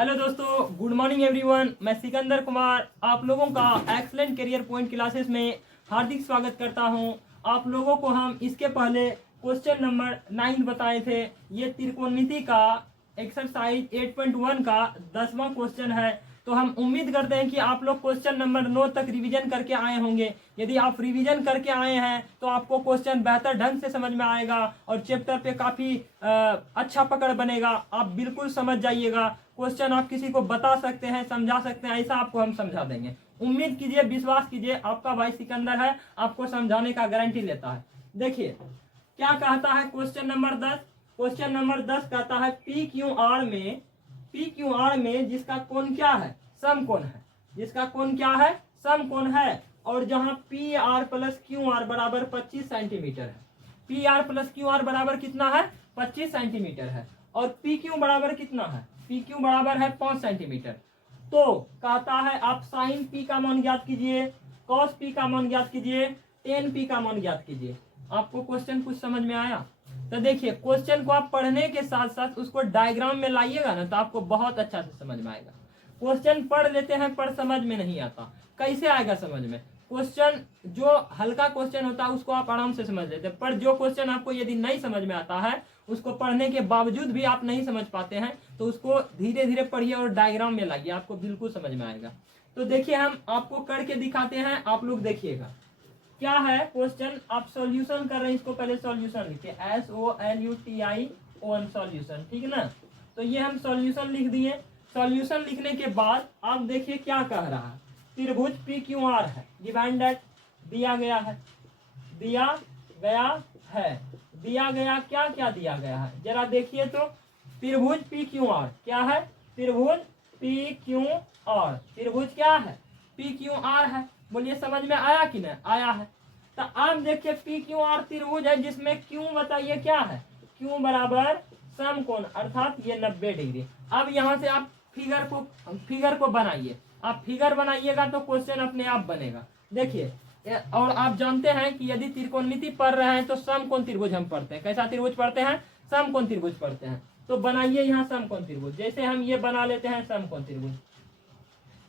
Hello दोस्तों, good morning everyone. मैं सिकंदर कुमार आप लोगों का एक्सलेंट करियर पॉइंट क्लासेस में हार्दिक स्वागत करता हूं। आप लोगों को हम इसके पहले क्वेश्चन नंबर 9 बताए थे। ये त्रिकोणमिति का एक्सरसाइज 8.1 का 10वां क्वेश्चन है। तो हम उम्मीद करते हैं कि आप लोग क्वेश्चन नंबर 9 तक रिवीजन करके आए होंगे। यदि आप रिवीजन करके आए हैं तो आपको क्वेश्चन बेहतर ढंग से समझ में आएगा और चैप्टर पे काफ़ी अच्छा पकड़ बनेगा। आप बिल्कुल समझ जाइएगा। क्वेश्चन आप किसी को बता सकते हैं, समझा सकते हैं, ऐसा आपको हम समझा देंगे। उम्मीद कीजिए, विश्वास कीजिए, आपका भाई सिकंदर है, आपको समझाने का गारंटी लेता है। देखिए क्या कहता है क्वेश्चन नंबर 10। क्वेश्चन नंबर 10 कहता है पी क्यू आर में जिसका कोण क्या है, समकोण है। जिसका कोण क्या है, समकोण है। और जहां P R plus Q R बराबर 25 सेंटीमीटर है। P R plus Q R बराबर कितना है, 25 सेंटीमीटर है। और पी क्यू बराबर कितना है, पी क्यू बराबर है 5 सेंटीमीटर। तो कहता है आप साइन पी का मान ज्ञात कीजिए, कॉस पी का मान ज्ञात कीजिए, टेन पी का मान ज्ञात कीजिए। आपको क्वेश्चन कुछ समझ में आया? तो देखिए, क्वेश्चन को आप पढ़ने के साथ साथ उसको डायग्राम में लाइएगा ना, तो आपको बहुत अच्छा से समझ में आएगा। क्वेश्चन पढ़ लेते हैं पर समझ में नहीं आता, कैसे आएगा समझ में? क्वेश्चन जो हल्का क्वेश्चन होता है उसको आप आराम से समझ लेते हैं, पर जो क्वेश्चन आपको यदि नहीं समझ में आता है, उसको पढ़ने के बावजूद भी आप नहीं समझ पाते हैं, तो उसको धीरे धीरे पढ़िए और डायग्राम में लाइए, आपको बिल्कुल समझ में आएगा। तो देखिए, हम आपको करके दिखाते हैं, आप लोग देखिएगा क्या है क्वेश्चन। आप सॉल्यूशन कर रहे हैं, इसको पहले सॉल्यूशन लिखिए, SOLUTION सॉल्यूशन, ठीक है ना। तो ये हम सॉल्यूशन लिख दिए। सॉल्यूशन लिखने के बाद आप देखिए क्या कह रहा है। त्रिभुज PQR है, गिवन दैट दिया गया है, दिया गया क्या क्या दिया गया है, जरा देखिए। तो त्रिभुज PQR क्या है, त्रिभुज PQR, त्रिभुज क्या है, PQR है। बोलिए समझ में आया कि नहीं आया है? तो आप देखिए PQR त्रिभुज है जिसमें Q बताइए क्या है, Q बराबर समकोण, अर्थात ये 90 डिग्री। अब यहाँ से आप फिगर को बनाइए। आप फिगर बनाइएगा तो क्वेश्चन अपने आप बनेगा। देखिए, और आप जानते हैं कि यदि त्रिकोणमिति पढ़ रहे हैं तो समकोण त्रिभुज हम पढ़ते हैं। कैसा त्रिभुज पढ़ते हैं, समकोण त्रिभुज पढ़ते हैं। तो बनाइए यहाँ समकोण त्रिभुज। जैसे हम ये बना लेते हैं समकोण त्रिभुज,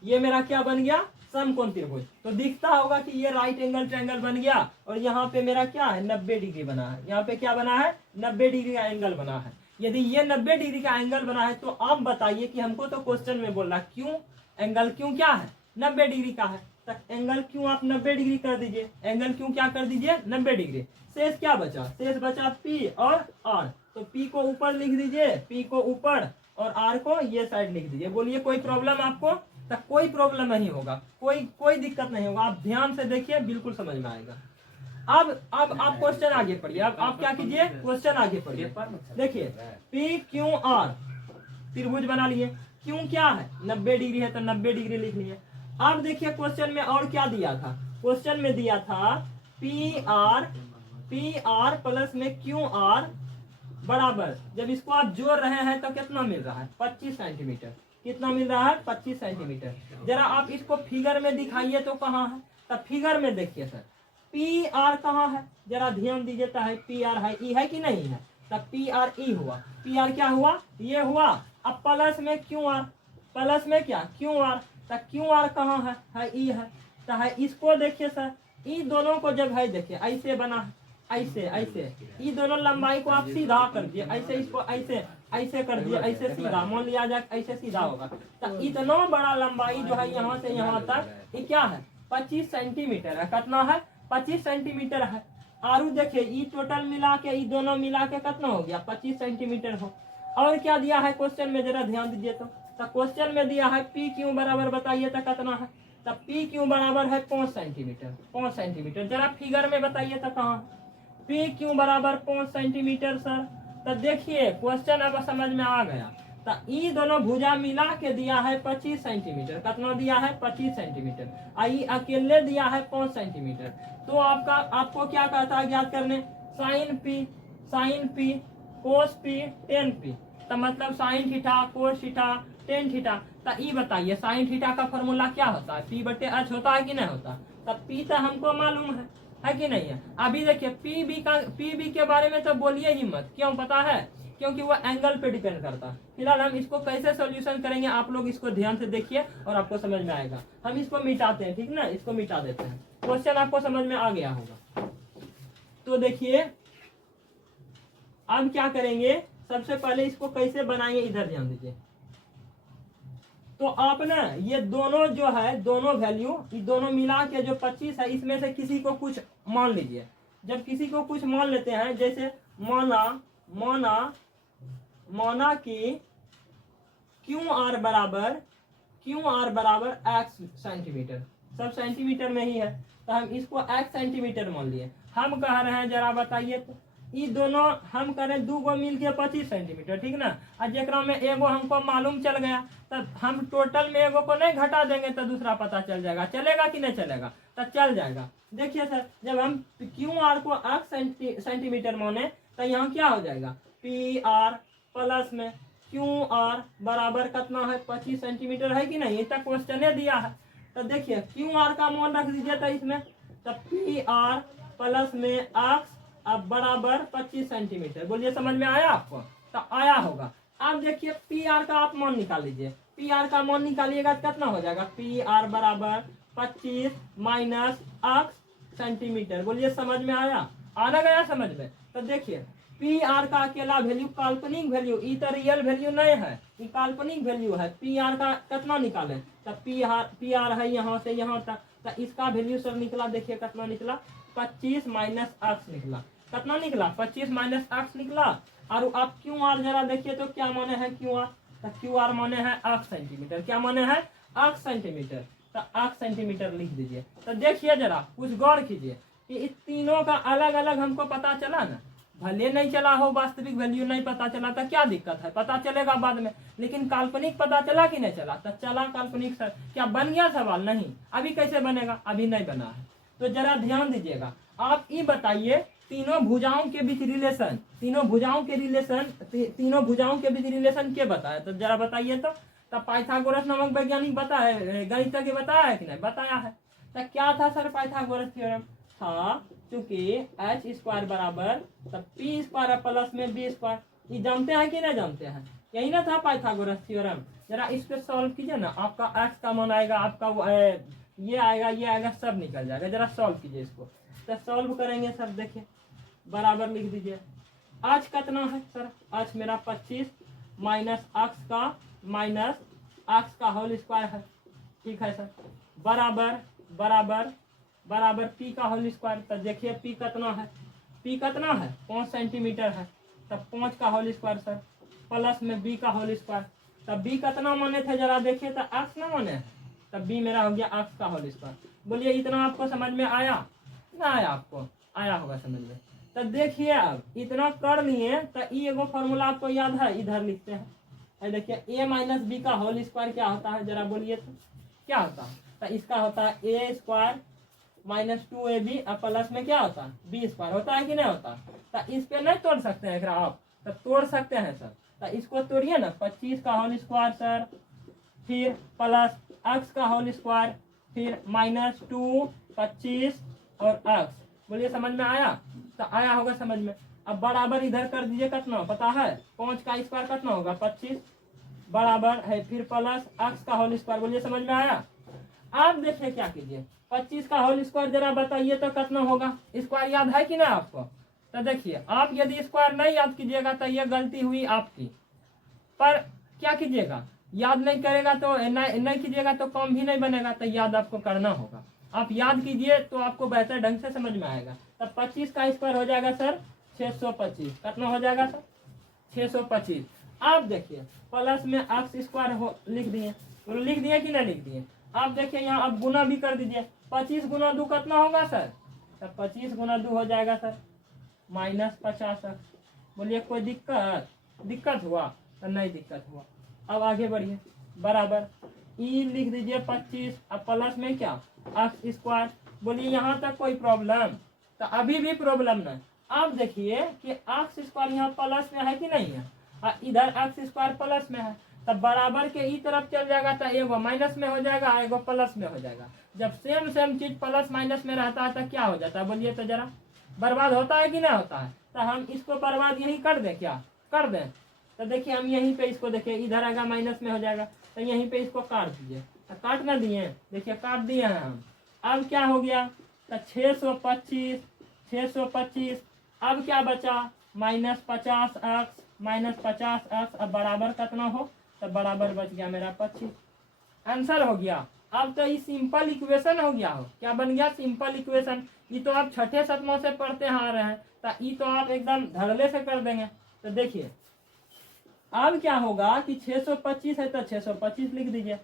ये मेरा क्या बन गया, समकोण त्रिभुज। तो दिखता होगा कि ये राइट एंगल ट्रायंगल बन गया और यहाँ पे मेरा क्या है, 90 डिग्री बना है। यहाँ पे क्या बना है, 90 डिग्री का एंगल बना है। यदि ये 90 डिग्री का एंगल बना है तो आप बताइए कि हमको तो क्वेश्चन में बोल रहा क्यों एंगल क्यों क्या है, 90 डिग्री का है। तो एंगल क्यों आप 90 डिग्री कर दीजिए, एंगल क्यों क्या कर दीजिए, 90 डिग्री। शेष क्या बचा, शेष बचा पी और आर। तो पी को ऊपर लिख दीजिए, पी को ऊपर, और आर को ये साइड लिख दीजिए। बोलिए कोई प्रॉब्लम आपको? तो कोई प्रॉब्लम नहीं होगा, कोई दिक्कत नहीं होगा। आप ध्यान से देखिए, बिल्कुल समझ में आएगा। अब आप क्वेश्चन आगे पढ़िए। अब आप क्या कीजिए, क्वेश्चन आगे पढ़िए। देखिए PQR त्रिभुज बना लिए। क्यों क्या है, 90 डिग्री है तो 90 डिग्री लिख लिए। अब देखिए क्वेश्चन में और क्या दिया था, क्वेश्चन में दिया था PR प्लस में QR बराबर, जब इसको आप जोड़ रहे हैं तो कितना मिल रहा है, 25 सेंटीमीटर। कितना मिल रहा है, 25 सेंटीमीटर। जरा आप इसको फिगर में दिखाइए तो कहाँ है। तब फिगर में देखिए सर, PR कहाँ है, जरा ध्यान दीजिए। तो है PR है, E है कि नहीं है? तब PRE हुआ, PR क्या हुआ, ये हुआ। अब प्लस में QR, प्लस में क्या QR, तो QR कहाँ है E है। तो है इसको देखिए सर, ई दोनों को जब है देखिए ऐसे बना है, ऐसे ये दोनों लंबाई को आप सीधा कर दिए, ऐसे इसको ऐसे कर दिए, ऐसे सीधा मान लिया जाए, ऐसे सीधा होगा। तो इतना बड़ा लंबाई जो है यहाँ से यहाँ तक ये क्या है, 25 सेंटीमीटर है। कितना है, 25 सेंटीमीटर है। आरु देखिए ये टोटल मिला के, ये दोनों मिला के कितना हो गया, 25 सेंटीमीटर हो। और क्या दिया है क्वेश्चन में, जरा ध्यान दीजिए। तो क्वेश्चन में दिया है पी क्यू बराबर बताइए तो कितना है। तब पी क्यू बराबर है 5 सेंटीमीटर, 5 सेंटीमीटर। जरा फिगर में बताइए तो कहाँ पी क्यू बराबर 5 सेंटीमीटर सर। तो देखिए क्वेश्चन अब समझ में आ गया। तो ये दोनों भुजा मिला के दिया है 25 सेंटीमीटर। कितना दिया है, 25 सेंटीमीटर। आई अकेले दिया है 5 सेंटीमीटर। तो आपको क्या कहता है ज्ञात करने, sign P cos P ten P. तो मतलब sine theta cos theta tan theta. तो ये बताइए साइन थीटा का फॉर्मूला क्या होता है, P/H होता है कि नहीं होता? तब P तो हमको मालूम है कि नहीं है? अभी देखिए पी बी के बारे में तो बोलिए ही मत। क्यों पता है क्योंकि वो एंगल पे डिपेंड करता है। फिलहाल हम इसको कैसे सॉल्यूशन करेंगे आप लोग इसको ध्यान से देखिए और आपको समझ में आएगा। हम इसको मिटाते हैं, ठीक ना, इसको मिटा देते हैं। क्वेश्चन आपको समझ में आ गया होगा। तो देखिए अब क्या करेंगे, सबसे पहले इसको कैसे बनाएंगे इधर ध्यान दीजिए। तो आप ना ये दोनों जो है, दोनों वैल्यू, ये दोनों मिला के जो 25 है, इसमें से किसी को कुछ मान लीजिए। जब किसी को कुछ मान लेते हैं, जैसे माना कि क्यू आर बराबर एक्स सेंटीमीटर, सब सेंटीमीटर में ही है, तो हम इसको एक्स सेंटीमीटर मान लिए। हम कह रहे हैं, जरा बताइए तो ये दोनों हम करें दो गो मिल के 25 सेंटीमीटर, ठीक ना, और जरा में एगो हमको मालूम चल गया, तब हम टोटल में एगो को नहीं घटा देंगे तो दूसरा पता चल जाएगा। चलेगा कि नहीं चलेगा? तो चल जाएगा। देखिए सर, जब हम क्यू आर को एक्स सेंटीमीटर माने तो यहाँ क्या हो जाएगा, पी आर प्लस में क्यू आर बराबर कितना है, 25 सेंटीमीटर है कि नहीं, ये तक क्वेश्चन दिया है। तो देखिए क्यू आर का मान रख दीजिए तो इसमें, तो पी आर प्लस में एक्स अब बराबर 25 सेंटीमीटर। बोलिए समझ में आया आपको? तो आया होगा। अब देखिए पी आर का आप मान निकाल लीजिए, पी आर का मान निकालिएगा तो कितना हो जाएगा, पी आर बराबर 25 माइनस एक्स सेंटीमीटर। बोलिए समझ में आया? आना गया समझ में? तो देखिए पी आर का अकेला वैल्यू काल्पनिक वैल्यू, ये तो रियल वैल्यू नहीं है, ये काल्पनिक वैल्यू है। पी आर का कितना निकाले, तो पी आर है यहाँ से यहाँ तक, तो इसका वैल्यू सर निकला, देखिए कितना निकला, 25 माइनस एक्स निकला। कितना निकला, 25 माइनस एक्स निकला। और आप क्यू आर जरा देखिए तो क्या माने हैं क्यू आर, तो क्यू आर माने हैं एक्स सेंटीमीटर। क्या माने हैं, एक्स सेंटीमीटर। तो एक्स सेंटीमीटर लिख दीजिए। तो देखिए जरा कुछ गौर कीजिए कि इस तीनों का अलग अलग हमको पता चला ना, भले नहीं चला हो, वास्तविक वैल्यू नहीं पता चला तो क्या दिक्कत है, पता चलेगा बाद में। लेकिन काल्पनिक पता चला कि नहीं चला, तो चला काल्पनिक। सर क्या बन गया सवाल? नहीं। अभी कैसे बनेगा, अभी नहीं बना है। तो जरा ध्यान दीजिएगा। आप ये बताइए तीनों भुजाओं के बीच रिलेशन, तीनों भुजाओं के बीच रिलेशन क्या बताया, तो जरा बताइए तो। पाइथागोरस नामक वैज्ञानिक बताया, गणितज्ञ बताया है कि नहीं? बताया है। तो क्या था सर पाइथागोरस थ्योरम? था चूंकि एच स्क्वायर बराबर तब पी स्क्वायर प्लस में बी स्क्वायर, ये जानते हैं कि नहीं जानते हैं? यही ना था पाइथागोरस थ्योरम। जरा इस पे सॉल्व कीजिए ना, आपका एक्स का मान आएगा, आपका ये आएगा, सब निकल जाएगा। जरा सॉल्व कीजिए इसको। तो सॉल्व करेंगे सर, देखिए बराबर लिख दीजिए। आज कितना है सर, आज मेरा 25 माइनस एक्स का होल स्क्वायर है, ठीक है सर, बराबर पी का होल स्क्वायर। तो देखिए पी कितना है, 5 सेंटीमीटर है, तब 5 का होल स्क्वायर सर, प्लस में बी का होल स्क्वायर। तब बी कितना माने थे जरा देखिए, तो एक्स ना माने हैं, तब बी मेरा हो गया एक्स का होल स्क्वायर। बोलिए इतना आपको समझ में आया ना आया? आपको आया होगा समझ में। तो देखिए अब इतना कर लिए, तो ये एगो फॉर्मूला आपको याद है, इधर लिखते हैं। देखिए ए माइनस बी का होल स्क्वायर क्या होता है, जरा बोलिए तो क्या होता है? तो इसका होता है ए स्क्वायर माइनस 2ab प्लस में क्या होता है, बी स्क्वायर होता है कि नहीं होता? तो इस पे नहीं तोड़ सकते हैं आप? तो तोड़ सकते हैं सर। तो इसको तोड़िए ना, 25 का होल स्क्वायर सर, फिर प्लस एक्स का होल स्क्वायर, फिर माइनस 2 25 और एक्स। बोलिए समझ में आया? तो आया होगा समझ में। अब बराबर इधर कर दीजिए, कितना पता है, 5 का स्क्वायर कितना होगा 25, बराबर है फिर प्लस एक्स का होल स्क्वायर। बोलिए समझ में आया? आप देखिए क्या कीजिए, 25 का होल स्क्वायर जरा बताइए तो कितना होगा, स्क्वायर याद है कि ना आपको? तो देखिए आप यदि स्क्वायर नहीं याद कीजिएगा तो ये गलती हुई आपकी। पर क्या कीजिएगा, याद नहीं करेगा तो नहीं कीजिएगा तो काम भी नहीं बनेगा, तो याद आपको करना होगा। आप याद कीजिए तो आपको बेहतर ढंग से समझ में आएगा। तब 25 का स्क्वायर हो जाएगा सर 625। कितना हो जाएगा सर? 625। आप देखिए प्लस में एक्स स्क्वायर लिख दिए कि नहीं लिख दिए? आप देखिए यहाँ अब गुना भी कर दीजिए। 25 गुना 2 कितना होगा सर? तब 25 गुना 2 हो जाएगा सर -50। बोलिए कोई दिक्कत हुआ? तो नहीं दिक्कत हुआ। अब आगे बढ़िए, बराबर ई लिख दीजिए 25 अब प्लस में क्या एक्स स्क्वायर। बोलिए यहाँ तक कोई प्रॉब्लम? तो अभी भी प्रॉब्लम नहीं। आप देखिए कि एक्स स्क्वायर यहाँ प्लस में है कि नहीं है, इधर एक्स स्क्वायर प्लस में है, तब बराबर के ई तरफ चल जाएगा तो एगो माइनस में हो जाएगा, एगो प्लस में हो जाएगा। जब सेम चीज प्लस माइनस में रहता है तो क्या हो जाता है? बोलिए तो जरा, बर्बाद होता है कि नहीं होता है? तो हम इसको बर्बाद यही कर दें क्या? कर दें। तो देखिए हम यहीं पे इसको देखिए, इधर आएगा माइनस में हो जाएगा, तो यहीं पे इसको काट दीजिए। तो काट ना दिए, देखिए काट दिए हैं हम। अब क्या हो गया, तो 625 अब क्या बचा, -50x -50x, अब बराबर कितना हो, तो बराबर बच गया मेरा 25। आंसर हो गया। अब तो ये सिंपल इक्वेशन हो गया हो, क्या बन गया, सिंपल इक्वेशन। ये तो आप छठे सतमों से पढ़ते आ रहे हैं, तो ये तो आप एकदम धड़ल्ले से कर देंगे। तो देखिए अब क्या होगा कि 625 है तो 625 लिख दीजिए।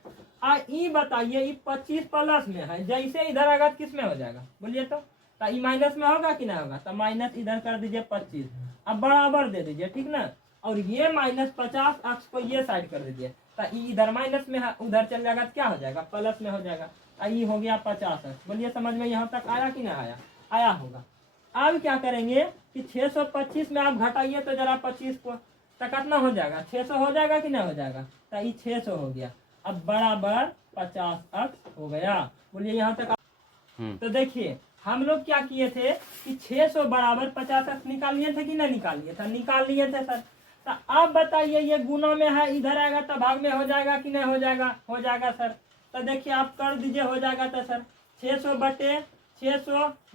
ये बताइए ये 25 प्लस में है, जैसे इधर आएगा किस में हो जाएगा बोलिए तो ये माइनस में होगा कि नहीं होगा, तो माइनस इधर कर दीजिए 25, अब बराबर दे दीजिए, ठीक ना। और ये -50 अक्ष को ये साइड कर दीजिए, तो इधर माइनस में है, उधर चल जाएगा तो क्या हो जाएगा, प्लस में हो जाएगा। ये हो गया 50 अक्ष। बोलिए समझ में यहाँ तक आया कि नहीं आया, आया होगा। अब क्या करेंगे कि 625 में आप घटाइए तो जरा 25 को, तो कितना हो जाएगा, 600 हो जाएगा कि नहीं हो जाएगा, तो ये 600 हो गया। अब बराबर 50 अक्ष हो गया। बोलिए यहाँ तक। तो देखिए हम लोग क्या किए थे कि 600 बराबर 50 अक्ष निकाल लिए थे कि नहीं निकाल लिए थे, निकाल लिए थे सर। तो अब बताइए ये गुना में है, इधर आएगा तो भाग में हो जाएगा कि नहीं हो जाएगा, हो जाएगा सर। तो देखिए आप कर दीजिए, हो जाएगा। तो सर 600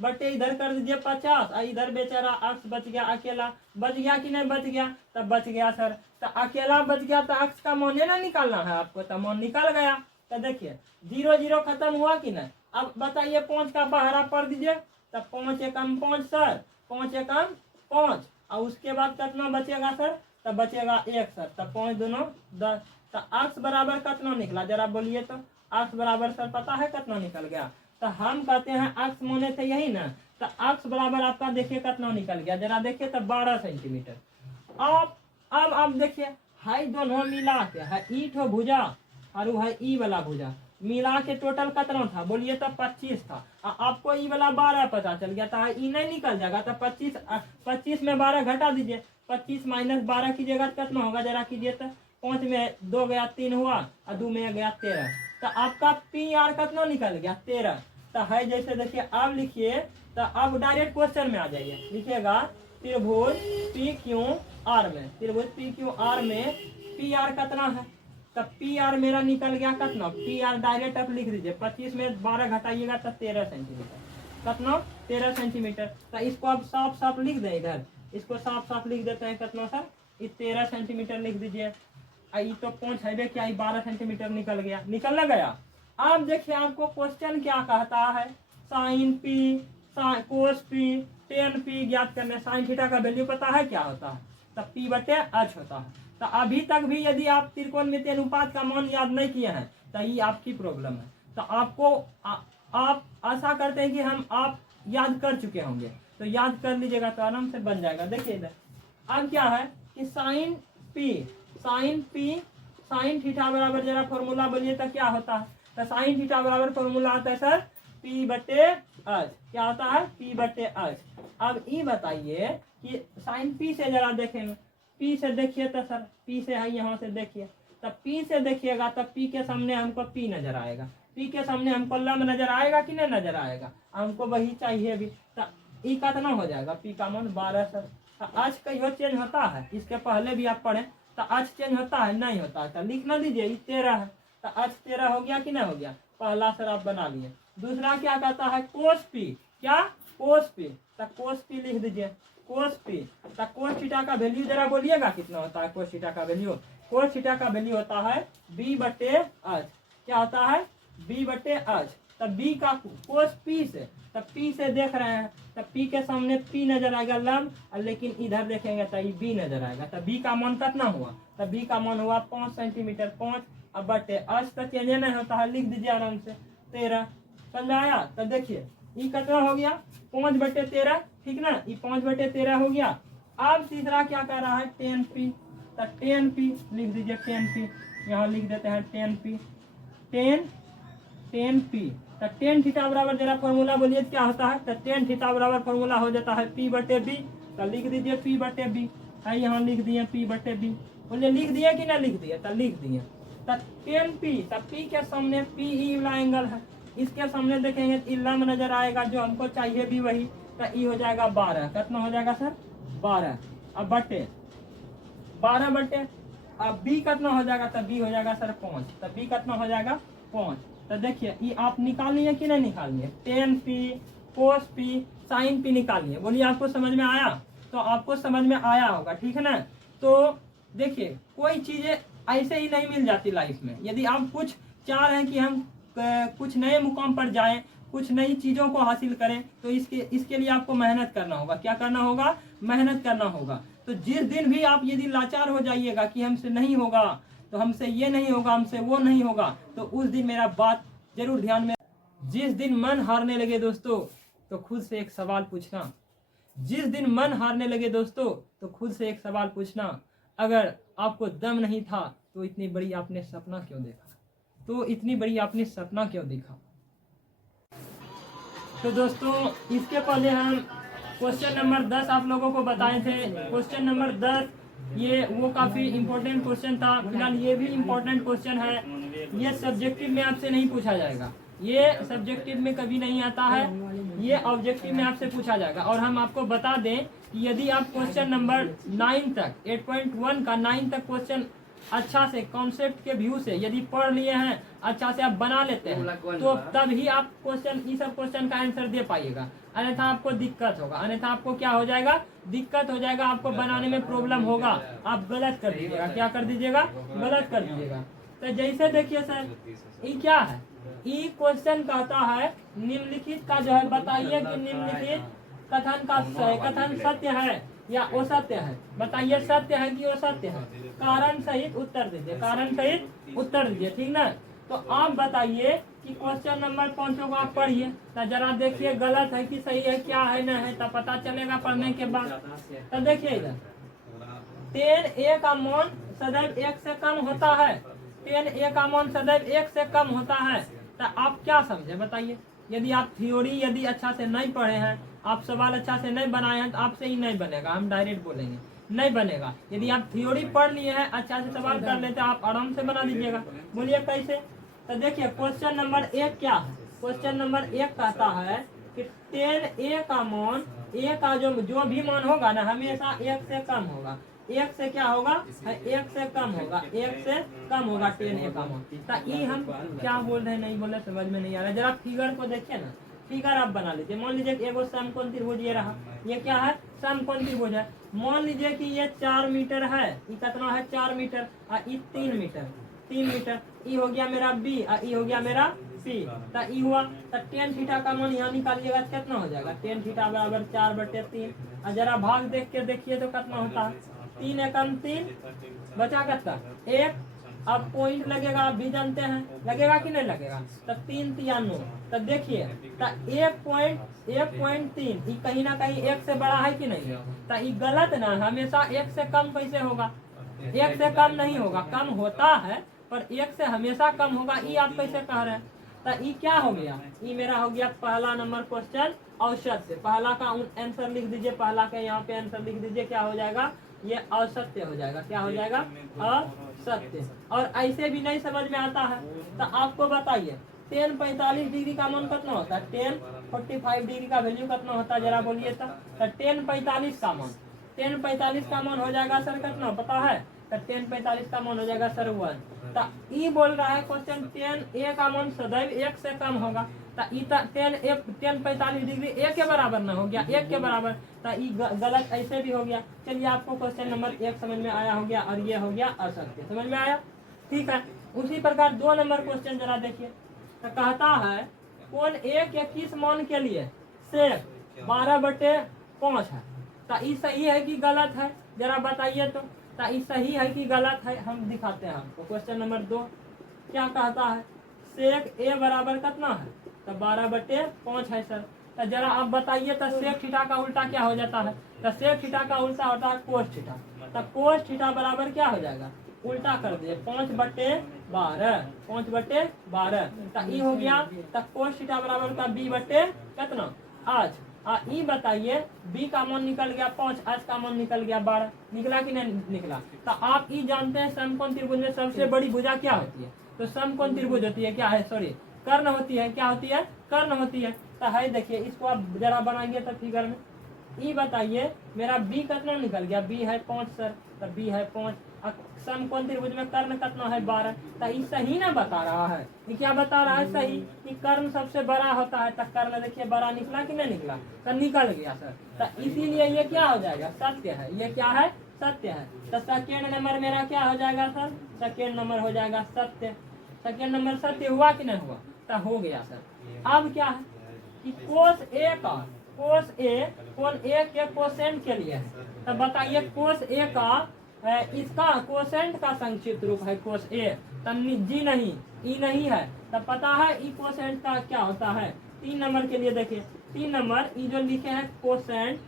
बटे इधर कर दीजिए 50, और इधर बेचारा अक्ष बच गया अकेला, बच गया कि नहीं बच गया, तब बच गया सर। तो अकेला बच गया तो अक्ष का मान ना निकालना है आपको, तो मान निकल गया। तो देखिए 0 0 खत्म हुआ कि नहीं। अब बताइए 5 का बहरा पढ़ दीजिए, तो 5 एकम 5 सर, 5 एकम 5, और उसके बाद कितना बचेगा सर, तो बचेगा 1 सर। तो 5 दूनो 10, तो अक्ष बराबर कितना निकला जरा बोलिए तो, अक्ष बराबर सर पता है कितना निकल गया। तो हम कहते हैं अक्ष माने थे यही ना, तो अक्ष बराबर आपका देखिए कितना निकल गया, जरा देखिए तो 12 सेंटीमीटर। अब देखिए हाई दोनों मिला के है ई ठो भुजा और वो है ई वाला भुजा, मिला के टोटल कितना था बोलिए तो 25 था। आपको ई वाला 12 पता चल गया था, ई नहीं निकल जाएगा। तो 25 में 12 घटा दीजिए, 25 - 12 कीजिएगा तो कितना होगा जरा कीजिए तो, 5 में 2 गया 3 हुआ, और 2 में गया 13। तो आपका PR कितना निकल गया 13। तो है जैसे देखिए अब लिखिए, तो अब डायरेक्ट क्वेश्चन में आ जाइए, लिखिएगा त्रिभुज PQR में, त्रिभुज PQR में PR कितना है, तो PR मेरा निकल गया कितना, PR डायरेक्ट आप लिख दीजिए, 25 में 12 घटाइएगा तो 13 सेंटीमीटर, कितना 13 सेंटीमीटर। तो इसको अब साफ साफ लिख दें, इधर इसको साफ साफ लिख देते हैं कितना सर, ये 13 सेंटीमीटर लिख दीजिए। ये तो 5 है क्या, 12 सेंटीमीटर निकल गया, निकल गया। अब देखिए आपको क्वेश्चन क्या कहता है, साइन P कोस P tan P ज्ञात करने। साइन थीटा का वैल्यू पता है क्या होता है, तो P/H होता है। तो अभी तक भी यदि आप त्रिकोणमितीय अनुपात का मान याद नहीं किए हैं तो ये आपकी प्रॉब्लम है। तो आपको आप आशा करते हैं कि आप याद कर चुके होंगे, तो याद कर लीजिएगा तो आराम से बन जाएगा। देखिए इधर अब क्या है कि साइन थीटा बराबर जरा फॉर्मूला बोलिए तो क्या होता है, तो साइन थीटा बराबर फॉर्मूला आता है सर P/H। क्या होता है P/H। अब ये बताइए कि साइन P से जरा देखेंगे, P से देखिए तो सर, P से है यहाँ से देखिए, तब P से देखिएगा तब P के सामने हमको P नजर आएगा, P के सामने हमको लंब नजर आएगा कि नहीं नजर आएगा, हमको वही चाहिए भी। तो ई कितना हो जाएगा, P का मान 12 सर। आज कहीं चेंज होता है, इसके पहले भी आप पढ़े तो आज चेंज होता है नहीं होता है, तो लिख ना दीजिए ये 13 है। तो आज 13 हो गया कि नहीं हो गया, पहला सर आप बना लिए। दूसरा क्या कहता है कोस P, क्या कोस P, तो कोस P लिख दीजिए, कोस P। तो कोस थीटा का वैल्यू जरा बोलिएगा कितना होता है कोस थीटा का वैल्यू, कोस थीटा का वैल्यू होता है B/H। क्या होता है B/H। तब B का कोस P से, तब P से देख रहे हैं तब P के सामने P नजर आएगा लंब, लेकिन इधर देखेंगे तो ये B नजर आएगा। तब B का मान कितना हुआ, तब B का मान हुआ 5 सेंटीमीटर, 5 अब बटे H तक चेंज नहीं होता है, लिख दीजिए आराम से 13। समझ आया। तब देखिए ये कितना हो गया 5/13, ठीक ना, ये 5/13 हो गया। अब तीसरा क्या कह रहा है tan P, तो tan P लिख दीजिए, tan P यहाँ लिख देते हैं tan P, tan P। तो tan थीटा बराबर जरा फॉर्मूला बोलिए क्या होता है, तो tan थीटा बराबर फॉर्मूला हो जाता है P/B। तो लिख दीजिए P/B है, यहाँ लिख दिए P/B। बोलिए लिख दिए कि ना लिख दिए, तो लिख दिए। तो tan P, तो P के सामने PE वाला एंगल है, इसके सामने देखेंगे तो लंब नजर आएगा जो हमको चाहिए भी वही, तो ई हो जाएगा 12, कितना हो जाएगा सर 12। अब बटे 12 बटे अब बी कितना हो जाएगा, तब बी हो जाएगा सर 5, तब बी कितना हो जाएगा 5। तो देखिए ये आप निकालनी है कि नहीं निकालनी है, ten P cos P sign P निकालनी है। बोलिए आपको समझ में आया? तो आपको समझ में आया होगा, ठीक है ना। तो देखिए कोई चीजें ऐसे ही नहीं मिल जाती लाइफ में। यदि आप कुछ चाह रहे हैं कि हम कुछ नए मुकाम पर जाएं, कुछ नई चीजों को हासिल करें, तो इसके लिए आपको मेहनत करना होगा। क्या करना होगा? मेहनत करना होगा। तो जिस दिन भी आप यदि लाचार हो जाइएगा कि हमसे नहीं होगा, तो हमसे ये नहीं होगा, हमसे वो नहीं होगा, तो उस दिन मेरा बात जरूर ध्यान में। जिस दिन मन हारने लगे दोस्तों, तो खुद से एक सवाल पूछना। जिस दिन मन हारने लगे दोस्तों, तो खुद से एक सवाल पूछना, अगर आपको दम नहीं था तो इतनी बड़ी आपने सपना क्यों देखा? तो इतनी बड़ी आपने सपना क्यों देखा? तो दोस्तों इसके पहले हम क्वेश्चन नंबर 10 आप लोगों को बताए थे। क्वेश्चन नंबर 10 ये वो काफी इंपॉर्टेंट क्वेश्चन था। फिलहाल ये भी इंपॉर्टेंट क्वेश्चन है। ये सब्जेक्टिव में आपसे नहीं पूछा जाएगा, ये सब्जेक्टिव में कभी नहीं आता है, ये ऑब्जेक्टिव में आपसे पूछा जाएगा। और हम आपको बता दें कि यदि आप क्वेश्चन नंबर 9 तक 8.1 का 9 तक क्वेश्चन अच्छा से कॉन्सेप्ट के व्यू से यदि पढ़ लिए हैं, अच्छा से आप बना लेते हैं, तो तब ही आप क्वेश्चन इस सब क्वेश्चन का आंसर दे पाइएगा। अन्यथा आपको दिक्कत होगा, अन्यथा आपको क्या हो जाएगा? दिक्कत हो जाएगा, आपको बनाने में प्रॉब्लम होगा, आप गलत कर दीजिएगा। क्या कर दीजिएगा? गलत कर दीजिएगा। तो जैसे देखिए सर ये क्या है, ये क्वेश्चन कहता है निम्नलिखित का जो है बताइए कि निम्नलिखित कथन का कथन सत्य है या असत्य है। बताइए सत्य है कि असत्य है। कारण सहित उत्तर दीजिए, कारण सहित उत्तर दीजिए, ठीक ना। तो आप बताइए कि क्वेश्चन नंबर 5 को आप पढ़िए, तो जरा देखिए गलत है कि सही है, क्या है ना है, तब पता चलेगा पढ़ने के बाद। तो देखिए इधर 10a का मान सदैव 1 से कम होता है, 10a का मान सदैव 1 से कम होता है। तो आप क्या समझे बताइए? यदि आप थ्योरी यदि अच्छा से नहीं पढ़े हैं, आप सवाल अच्छा से नहीं बनाए हैं, तो आपसे ही नहीं बनेगा। हम डायरेक्ट बोलेंगे नहीं बनेगा। यदि आप थ्योरी पढ़ लिए हैं, अच्छा से सवाल कर लेते हैं, आप आराम से बना लीजिएगा। बोलिए कैसे? तो देखिए क्वेश्चन नंबर 1 क्या है? क्वेश्चन नंबर 1 कहता है कि 10a का मान, a का जो भी मान होगा ना हमेशा 1 से कम होगा। 1 से क्या होगा? 1 से कम होगा, 1 से कम होगा 10a का मान। तो ये हम क्या बोल रहे हैं नहीं बोल रहे समझ में नहीं आ रहा। जरा फिगर को देखिए ना, फिगर आप बना लीजिए। मान लीजिए कि एगो समकोण त्रिभुज ये रहा, ये क्या है? समकोण त्रिभुज है। मान लीजिए कि ये 4 मीटर है, ये कितना है? 4 मीटर, और ये 3 मीटर, 3 मीटर। ये हो गया मेरा बी और ये हो गया मेरा सी। तो ये हुआ, तो टेन थीटा का मान यहाँ निकालिएगा तो कितना हो जाएगा? टेन थीटा बराबर 4/3। और जरा भाग देख के देखिए तो कितना होता है? 3 एकम 3, बचा कितना? 1। अब पॉइंट लगेगा, आप भी जानते हैं, लगेगा कि नहीं लगेगा? तब 3 3 9। तो देखिए तो 1.3 ये कहीं ना कहीं 1 से बड़ा है कि नहीं? तो ये गलत ना, हमेशा 1 से कम कैसे होगा? 1 से कम नहीं होगा, कम होता है पर 1 से हमेशा कम होगा। ये आप कैसे कह रहे हैं? तो ये क्या हो गया? ये मेरा हो गया पहला नंबर क्वेश्चन औसत से। पहला का आंसर लिख दीजिए, पहला का यहाँ पे आंसर लिख दीजिए। क्या हो जाएगा? ये असत्य हो जाएगा। क्या हो जाएगा? असत्य। और ऐसे भी नहीं समझ में आता है तो आपको बताइए 10 45 डिग्री का मान कितना होता है? 10 45 डिग्री का वैल्यू कितना होता है? जरा बोलिए तो 10 45 का मान, 10 45 का मान हो जाएगा सर कितना पता है? तो 10 45 का मान हो जाएगा सर 1। तो ये बोल रहा है क्वेश्चन 10a का मान सदैव 1 से कम होगा। तो 10 45 डिग्री 1 के बराबर ना हो गया, 1 के बराबर। तो ये गलत ऐसे भी हो गया। चलिए आपको क्वेश्चन नंबर 1 समझ में आया हो गया, और ये हो गया असत्य। समझ में आया? ठीक है। उसी प्रकार 2 नंबर क्वेश्चन जरा देखिए। तो कहता है कोण 1 या किस मान के लिए सेक 12/5 है। तो ये सही है कि गलत है? जरा बताइए तो ये सही है कि गलत है? हम दिखाते हैं आपको। क्वेश्चन नंबर 2 क्या कहता है? सेक a बराबर कितना है? तो 12/5 है सर। तो जरा आप बताइए तो सेक थीटा का उल्टा क्या हो जाता है? तो सेक थीटा का उल्टा होता है कोस थीटा। तो कोस थीटा बराबर क्या हो जाएगा? उल्टा कर दिए 5/12, 5/12। तो ये हो गया। तो कोस थीटा बराबर का b/, कितना? 8। ये बताइए b का मान निकल गया 5, h का मान निकल गया 12। निकला कि नहीं निकला? तो आप ये जानते हैं समकोण त्रिभुज में सबसे बड़ी भुजा क्या होती है? तो समकोण त्रिभुज होती है क्या है? सॉरी, कर्ण होती है। क्या होती है? कर्ण होती है। तो है देखिए, इसको आप जरा बनाइए तो फिगर में ई बताइए मेरा बी कितना निकल गया, बी है 5 सर, तो बी है 5। समकोण त्रिभुज में कर्ण कितना है 12, तो ये सही ना बता रहा है। ये क्या बता रहा है सही कि कर्ण सबसे बड़ा होता है, तो कर्ण देखिए बड़ा निकला कि नहीं निकला, तो निकल गया सर। तो इसीलिए ये क्या हो जाएगा, सत्य है। ये क्या है, सत्य है। तो सेकेंड नंबर मेरा क्या हो जाएगा सर, सेकेंड नंबर हो जाएगा सत्य। सेकेंड नंबर सत्य हुआ कि नहीं हुआ, तो हो गया सर। अब क्या है कि कोस ए का, कोस ए कोण ए के कोसेंट के लिए है, तो बताइए कोस ए का इसका कोसेंट का संक्षिप्त रूप है कोस ए, जी नहीं, ई नहीं है, तो पता है ई कोसेंट का क्या होता है। 3 नंबर के लिए देखिए, 3 नंबर ई जो लिखे हैं कोसेंट,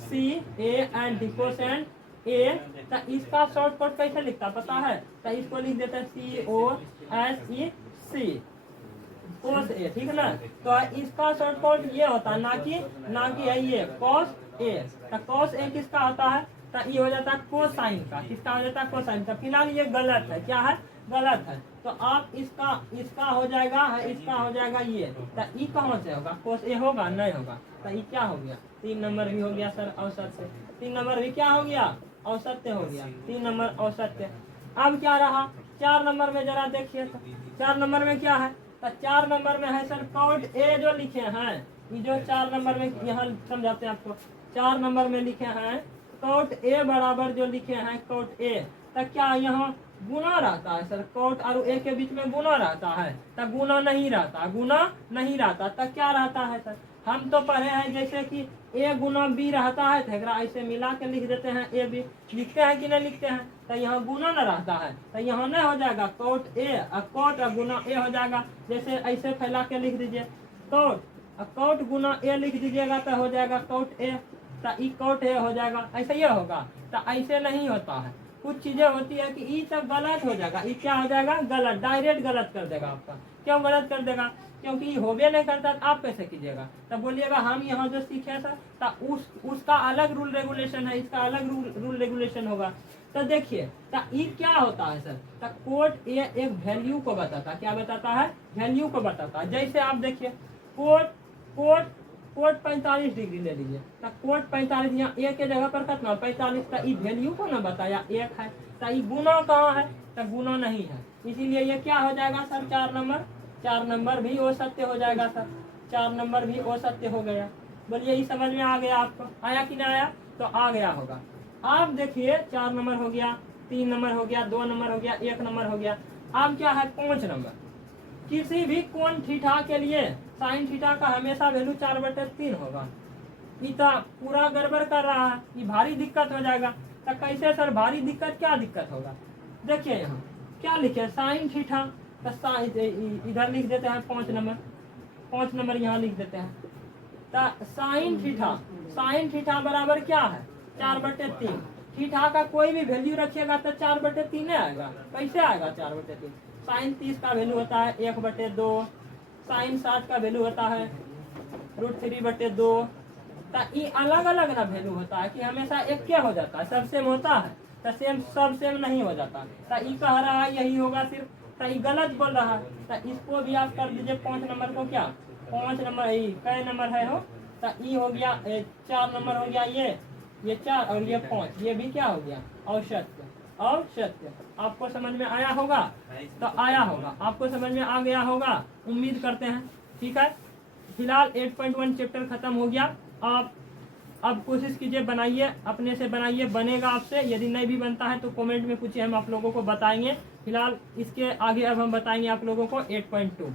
COSECANT, कोसेंट ए, तो इसका शॉर्टकट कैसे लिखता पता है, तो इसको लिख देते हैं COSEC, कोस ए, ठीक है ना। तो इसका शॉर्टकट ये होता है, ना कि है ये कोस ए। तो कोस ए किसका होता है, तो ये हो जाता है कोसाइन का, किसका हो जाता है कोसाइन का। फिलहाल ये गलत है, क्या है, गलत है। तो आप इसका हो जाएगा, इसका हो जाएगा ये, तो ई कहाँ से होगा, कोस ए होगा, नहीं होगा, तो ये क्या हो गया, 3 नंबर भी हो गया सर औसत से। 3 नंबर भी क्या हो गया, औसत्य हो गया, 3 नंबर औसत्य। अब क्या रहा 4 नंबर में, जरा देखिए तो 4 नंबर में क्या है, तो 4 नंबर में है सर कोड ए जो लिखे हैं, ये जो 4 नंबर में यहाँ समझाते हैं आपको, 4 नंबर में लिखे हैं कोट ए बराबर जो लिखे हैं कोट ए, तो क्या यहाँ गुना रहता है सर, कोट और ए के बीच में गुना रहता है, तो गुना नहीं रहता, गुना नहीं रहता, तो क्या रहता है सर, हम तो पढ़े हैं जैसे कि ए गुना बी रहता है, तो ऐसे मिला के लिख देते हैं, ए बी लिखते हैं कि नहीं लिखते हैं, तो यहाँ गुना न रहता है, तो यहाँ नहीं हो जाएगा कोट ए और कोट और गुना ए हो जाएगा, जैसे ऐसे फैला के लिख दीजिए कोट कोट गुना ए लिख दीजिएगा तो हो जाएगा कोट ए, तो ई कोट ए हो जाएगा, ऐसे ही होगा। तो ऐसे नहीं होता है, कुछ चीजें होती है कि ई सब गलत हो जाएगा, ई क्या हो जाएगा, गलत, डायरेक्ट गलत कर देगा आपका। क्यों गलत कर देगा, क्योंकि होबे नहीं करता, तो आप कैसे कीजिएगा, तो बोलिएगा हम यहाँ जो सीखे सर, तो उसका अलग रूल रेगुलेशन है, इसका अलग रूल रेगुलेशन होगा। तो देखिए, तो ई क्या होता है सर, तो कोट ए एक वैल्यू को बताता, क्या बताता है, वैल्यू को बताता है। जैसे आप देखिए कोट 45 डिग्री ले लीजिए, तो कोट 45 यहाँ ए के जगह पर कितना 45, का ई वैल्यू को ना बताया 1 है, तो ई गुना कहाँ है, तो गुना नहीं है, इसीलिए ये क्या हो जाएगा सर 4 नंबर भी औसत्य हो जाएगा सर, 4 नंबर भी औसत्य हो गया। बोलिए ये समझ में आ गया आपको, आया कि नहीं आया, तो आ गया होगा। आप देखिए 4 नंबर हो गया, 3 नंबर हो गया, 2 नंबर हो गया, 1 नंबर हो गया। अब क्या है 5 नंबर, किसी भी कोण थीटा के लिए साइन थीटा का हमेशा वैल्यू 4/3 होगा। ये तो पूरा गड़बड़ कर रहा है, ये भारी दिक्कत हो जाएगा। तो कैसे सर भारी दिक्कत, क्या दिक्कत होगा, देखिए यहाँ क्या लिखे साइन थीटा, तो इधर लिख देते हैं 5 नंबर यहाँ लिख देते हैं, तो साइन थीटा बराबर क्या है 4/3। थीटा का कोई भी वैल्यू रखिएगा तो 4/3 आएगा, कैसे आएगा 4/3। साइन 30 का वैल्यू होता है 1/2, साइन 60 का वैल्यू होता है √3/2, तो ये अलग अलग ना वैल्यू होता है कि हमेशा एक क्या हो जाता है, सब सेम होता है, तो सब सेम नहीं हो जाता। तो ये कह रहा है यही होगा सिर्फ, तो ये गलत बोल रहा है, तो इसको भी आप कर दीजिए 5 नंबर को, क्या 5 नंबर कई नंबर है हो, तो ये हो गया 4 नंबर हो गया, ये 4 और ये 5, ये भी क्या हो गया औसत्य। आपको समझ में आया होगा, तो आया होगा, आपको समझ में आ गया होगा, उम्मीद करते हैं। ठीक है, फिलहाल 8.1 चैप्टर खत्म हो गया। आप अब कोशिश कीजिए, बनाइए, अपने से बनाइए, बनेगा आपसे। यदि नहीं भी बनता है तो कमेंट में पूछिए, हम आप लोगों को बताएंगे। फिलहाल इसके आगे अब हम बताएंगे आप लोगों को 8.2।